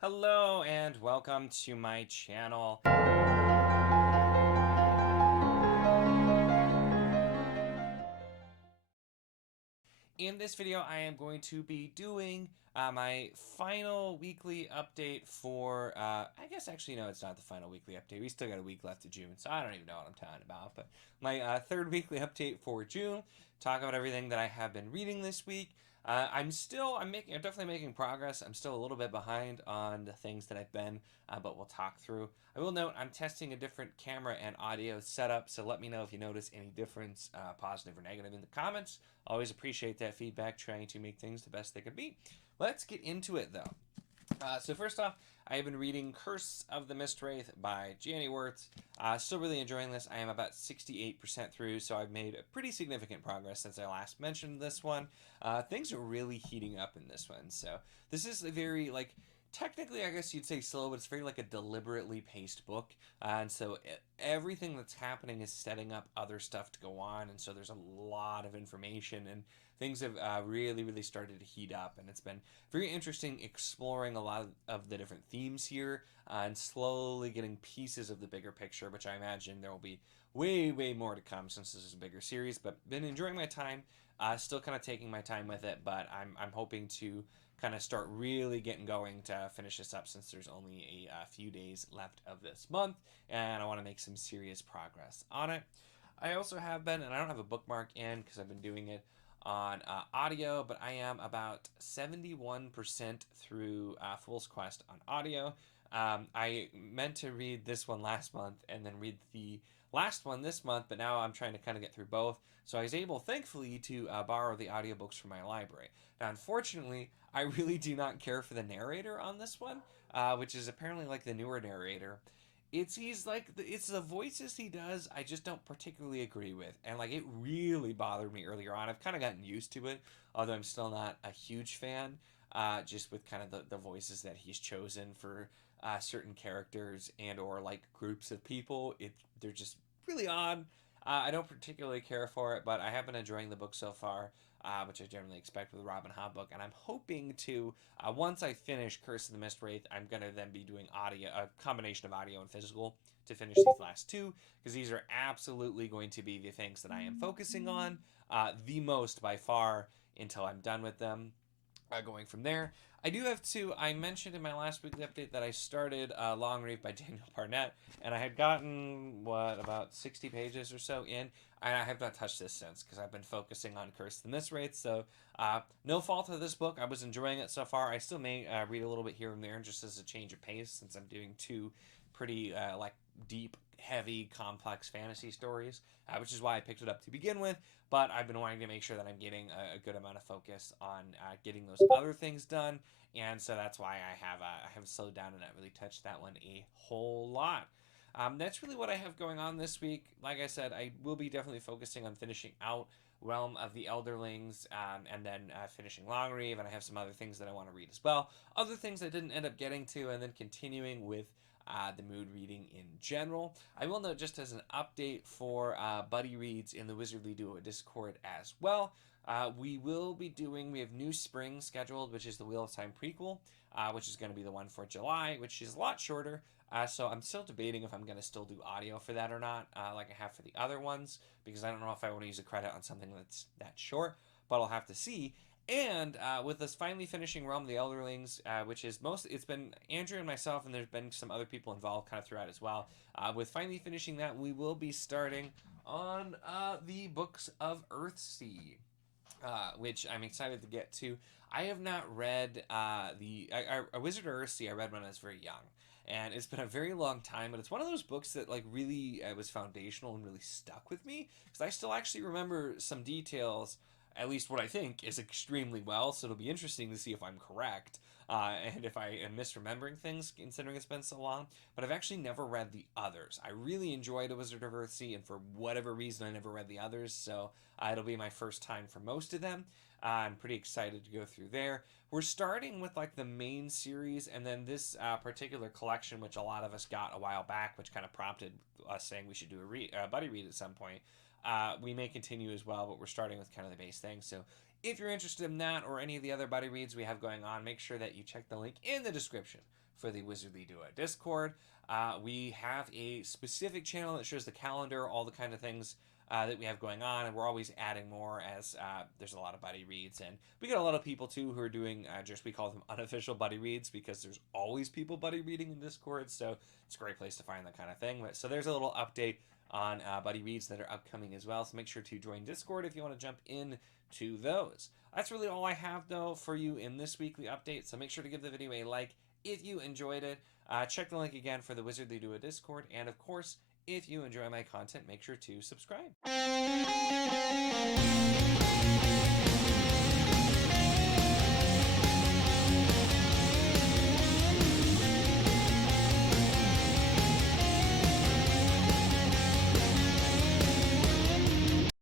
Hello and welcome to my channel. In this video, I am going to be doing my final weekly update for, I guess actually, no, it's not the final weekly update. We still got a week left of June, so I don't even know what I'm talking about. But my third weekly update for June, talk about everything that I have been reading this week. I'm definitely making progress. I'm still a little bit behind on the things that I've been, but we'll talk through. I will note I'm testing a different camera and audio setup, so let me know if you notice any difference, positive or negative, in the comments. Always appreciate that feedback, trying to make things the best they could be. Let's get into it, though. So first off, I have been reading Curse of the Mistwraith by Janny Wirtz. Still really enjoying this. I am about 68% through, so I've made pretty significant progress since I last mentioned this one. Things are really heating up in this one. So this is a very, technically, I guess you'd say slow, but it's very like a deliberately paced book. And so everything that's happening is setting up other stuff to go on. And so there's a lot of information, and things have really started to heat up. And it's been very interesting exploring a lot of the different themes here, and slowly getting pieces of the bigger picture, which I imagine there will be way more to come since this is a bigger series. But been enjoying my time, still kind of taking my time with it, but I'm hoping to kind of start really getting going to finish this up, since there's only a few days left of this month, and I want to make some serious progress on it. I also have been, and I don't have a bookmark in because I've been doing it on audio, but I am about 71% through Fool's Quest on audio. I meant to read this one last month and then read the last one this month, but now I'm trying to kind of get through both. So I was able, thankfully, to borrow the audiobooks from my library. Now, unfortunately, I really do not care for the narrator on this one, which is apparently like the newer narrator. It's the voices he does I just don't particularly agree with, and like it really bothered me earlier on. I've kind of gotten used to it, although I'm still not a huge fan, just with kind of the voices that he's chosen for certain characters and or like groups of people. They're just really odd. I don't particularly care for it, but I have been enjoying the book so far, which I generally expect with a Robin Hobb book. And I'm hoping to, once I finish Curse of the Mistwraith, I'm going to then be doing audio, a combination of audio and physical, to finish these last two, because these are absolutely going to be the things that I am focusing on the most by far until I'm done with them. Going from there, I do have two. I mentioned in my last weekly update that I started Long Reef by Daniel Barnett, and I had gotten, about 60 pages or so in, and I have not touched this since, because I've been focusing on Curse of the Mistwraith. So no fault of this book. I was enjoying it so far. I still may read a little bit here and there, just as a change of pace, since I'm doing two pretty deep, heavy, complex fantasy stories, which is why I picked it up to begin with. But I've been wanting to make sure that I'm getting a good amount of focus on getting those other things done, and so that's why I have slowed down and not really touched that one a whole lot. That's really what I have going on this week. Like I said, I will be definitely focusing on finishing out Realm of the Elderlings, and then finishing Longreave, and I have some other things that I want to read as well. Other things I didn't end up getting to, and then continuing with the mood reading in general. I will note, just as an update for Buddy Reads in the Wizardly Duo Discord as well, we have New Spring scheduled, which is the Wheel of Time prequel, which is going to be the one for July, which is a lot shorter. So I'm still debating if I'm going to still do audio for that or not, like I have for the other ones, because I don't know if I want to use a credit on something that's that short, but I'll have to see. And with us finally finishing Realm of the Elderlings, which is it's been Andrew and myself, and there's been some other people involved kind of throughout as well. With finally finishing that, we will be starting on the Books of Earthsea, which I'm excited to get to. I have not read A Wizard of Earthsea. I read when I was very young, and it's been a very long time, but it's one of those books that like really was foundational and really stuck with me, because I still actually remember some details, at least what I think, is extremely well. So it'll be interesting to see if I'm correct, and if I am misremembering things, considering it's been so long. But I've actually never read the others. I really enjoyed A Wizard of Earthsea, and for whatever reason, I never read the others. So it'll be my first time for most of them. I'm pretty excited to go through there. We're starting with like the main series, and then this particular collection, which a lot of us got a while back, which kind of prompted us saying we should do a buddy read at some point. We may continue as well, but we're starting with kind of the base thing. So if you're interested in that or any of the other buddy reads we have going on, make sure that you check the link in the description for the Wizardly Duo Discord. We have a specific channel that shows the calendar, all the kind of things that we have going on, and we're always adding more as there's a lot of buddy reads, and we get a lot of people too who are doing we call them unofficial buddy reads, because there's always people buddy reading in Discord, so it's a great place to find that kind of thing. So there's a little update on buddy reads that are upcoming as well, so make sure to join Discord if you want to jump in to those. That's really all I have though for you in this weekly update, so make sure to give the video a like if you enjoyed it. Check the link again for the Wizardly Duo Discord, and of course, if you enjoy my content, make sure to subscribe.